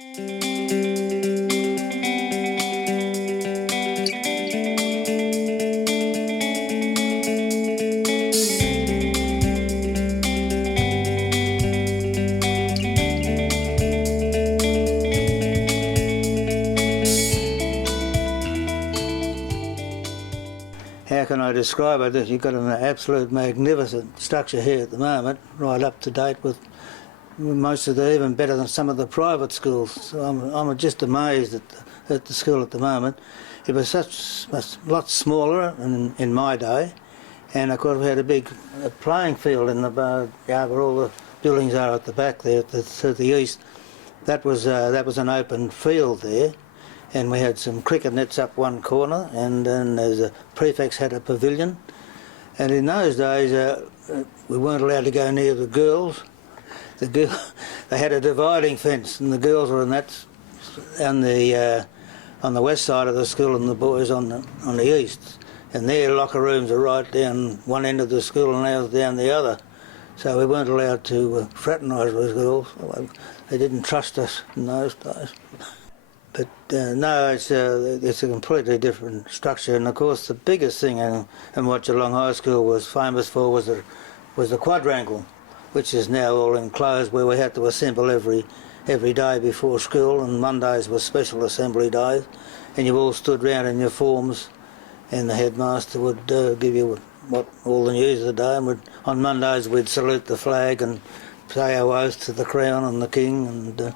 How can I describe it? You've got an absolute magnificent structure here at the moment, right up to date with most of the, even better than some of the private schools. So I'm just amazed at the school at the moment. It was a lot smaller in my day, and of course we had a big playing field in the yard where all the buildings are at the back there to the east. That was an open field there. And we had some cricket nets up one corner, and then the prefects had a pavilion. And in those days, we weren't allowed to go near the girls. They had a dividing fence, and the girls were on the west side of the school, and the boys on the east. And their locker rooms are right down one end of the school, and ours down the other. So we weren't allowed to fraternise with girls. They didn't trust us in those days. But no, it's a completely different structure, and of course the biggest thing in what Geelong High School was famous for was the quadrangle, which is now all enclosed, where we had to assemble every day before school, and Mondays were special assembly days, and you all stood round in your forms, and the headmaster would give you all the news of the day, and on Mondays we'd salute the flag and say our oaths to the Crown and the King, and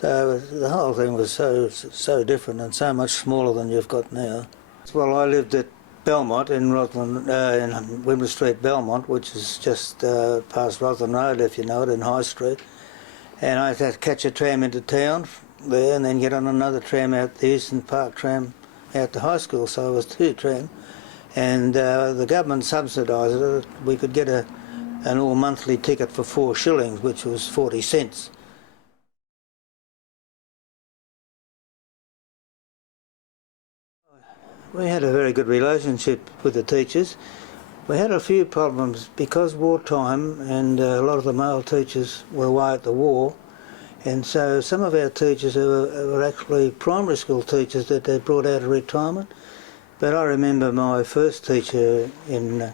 so the whole thing was so different and so much smaller than you've got now. Well, I lived at Belmont in Rothman, in Wimber Street, Belmont, which is just past Rothman Road, if you know it, in High Street. And I had to catch a tram into town there and then get on another tram out the Eastern Park tram out to high school. So it was two trams. And the government subsidised it. We could get an all-monthly ticket for 4 shillings, which was 40 cents. We had a very good relationship with the teachers. We had a few problems because wartime, and a lot of the male teachers were away at the war, and so some of our teachers were actually primary school teachers that they brought out of retirement. But I remember my first teacher in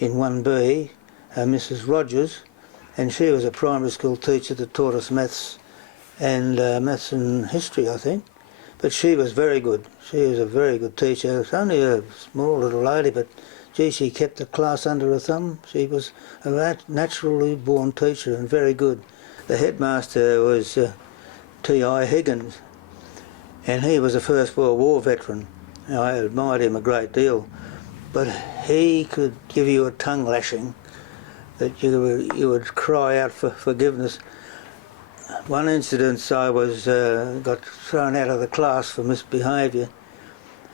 1B, Mrs. Rogers, and she was a primary school teacher that taught us maths and history, I think. But she was very good. She was a very good teacher. She was only a small little lady, but gee, she kept the class under her thumb. She was a naturally born teacher and very good. The headmaster was T.I. Higgins, and he was a First World War veteran. I admired him a great deal, but he could give you a tongue lashing that you would cry out for forgiveness. One incident, I got thrown out of the class for misbehaviour,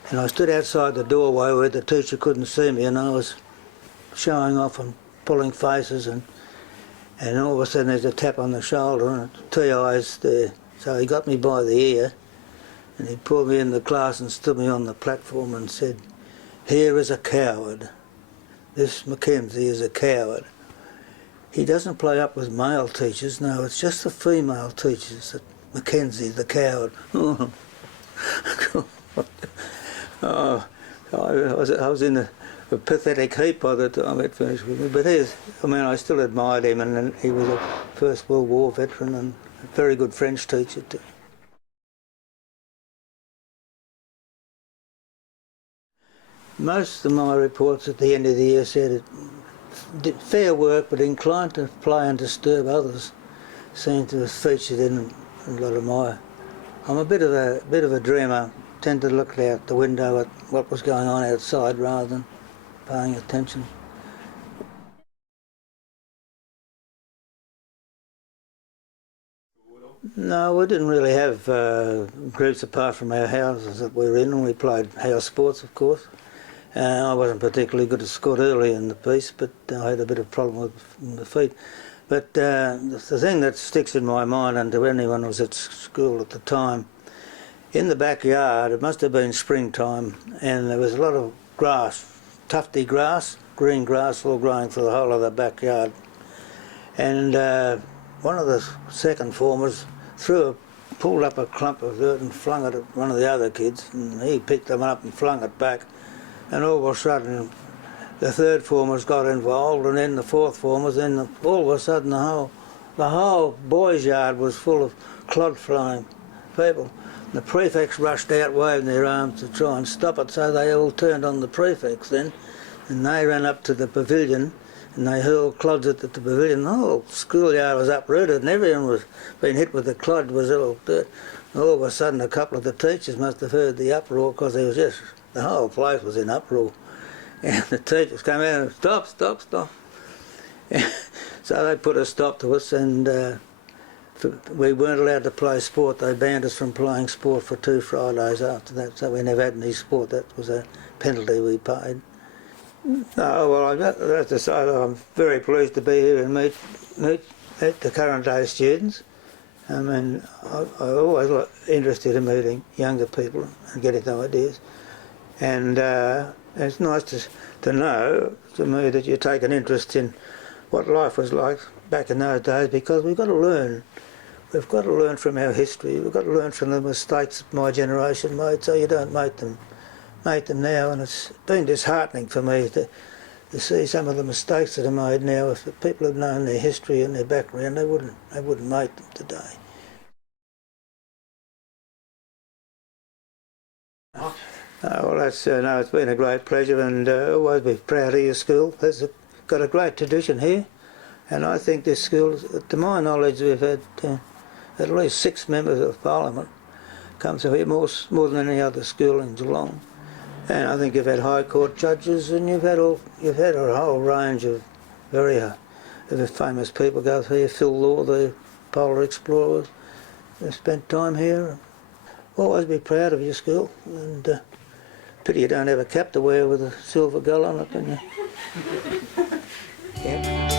and I stood outside the doorway where the teacher couldn't see me, and I was showing off and pulling faces, and all of a sudden there's a tap on the shoulder, and T.I.'s there. So he got me by the ear, and he pulled me in the class and stood me on the platform and said, "Here is a coward. This Mackenzie is a coward. He doesn't play up with male teachers, no, it's just the female teachers that Mackenzie's the coward." Oh, I was in a pathetic heap by the time it finished with me. But I still admired him, and he was a First World War veteran and a very good French teacher too. Most of my reports at the end of the year said it did fair work, but inclined to play and disturb others. Seemed to have featured in a lot of my. I'm a bit of a dreamer. Tend to look out the window at what was going on outside rather than paying attention. No, we didn't really have groups apart from our houses that we were in, and we played house sports, of course. I wasn't particularly good at squat early in the piece, but I had a bit of problem with the feet. But the thing that sticks in my mind, and to anyone who was at school at the time, in the backyard, it must have been springtime, and there was a lot of grass, tufty grass, green grass, all growing for the whole of the backyard. And one of the second formers threw pulled up a clump of dirt and flung it at one of the other kids, and he picked them up and flung it back, and all of a sudden the third formers got involved, and then the fourth formers, and all of a sudden the whole boys' yard was full of clod flying people. The prefects rushed out waving their arms to try and stop it, so they all turned on the prefects then, and they ran up to the pavilion and they hurled clods at the pavilion. The whole schoolyard was uprooted and everyone was being hit with the clod, was all dirt. And all of a sudden a couple of the teachers must have heard the uproar, because there was just, the whole place was in uproar. And the teachers came out and stop, stop, stop. So they put a stop to us, and we weren't allowed to play sport. They banned us from playing sport for 2 Fridays after that, so we never had any sport. That was a penalty we paid. No, well, I have to say that I'm very pleased to be here and meet the current day students. I mean, I always interested in meeting younger people and getting their ideas. And it's nice to know, to me, that you take an interest in what life was like back in those days, because we've got to learn. We've got to learn from our history. We've got to learn from the mistakes my generation made, so you don't make them now. And it's been disheartening for me to see some of the mistakes that are made now. If people had known their history and their background, they wouldn't make them today. Well, that's no, it's been a great pleasure, and always be proud of your school. It's got a great tradition here, and I think this school, to my knowledge, we've had at least 6 members of Parliament come through here, more than any other school in Geelong. And I think you've had High Court judges, and you've had a whole range of very famous people go through here. Phil Law, the polar explorers, have spent time here. Always be proud of your school, and pity you don't have a cap to wear with a silver gull on it, don't you? Yeah.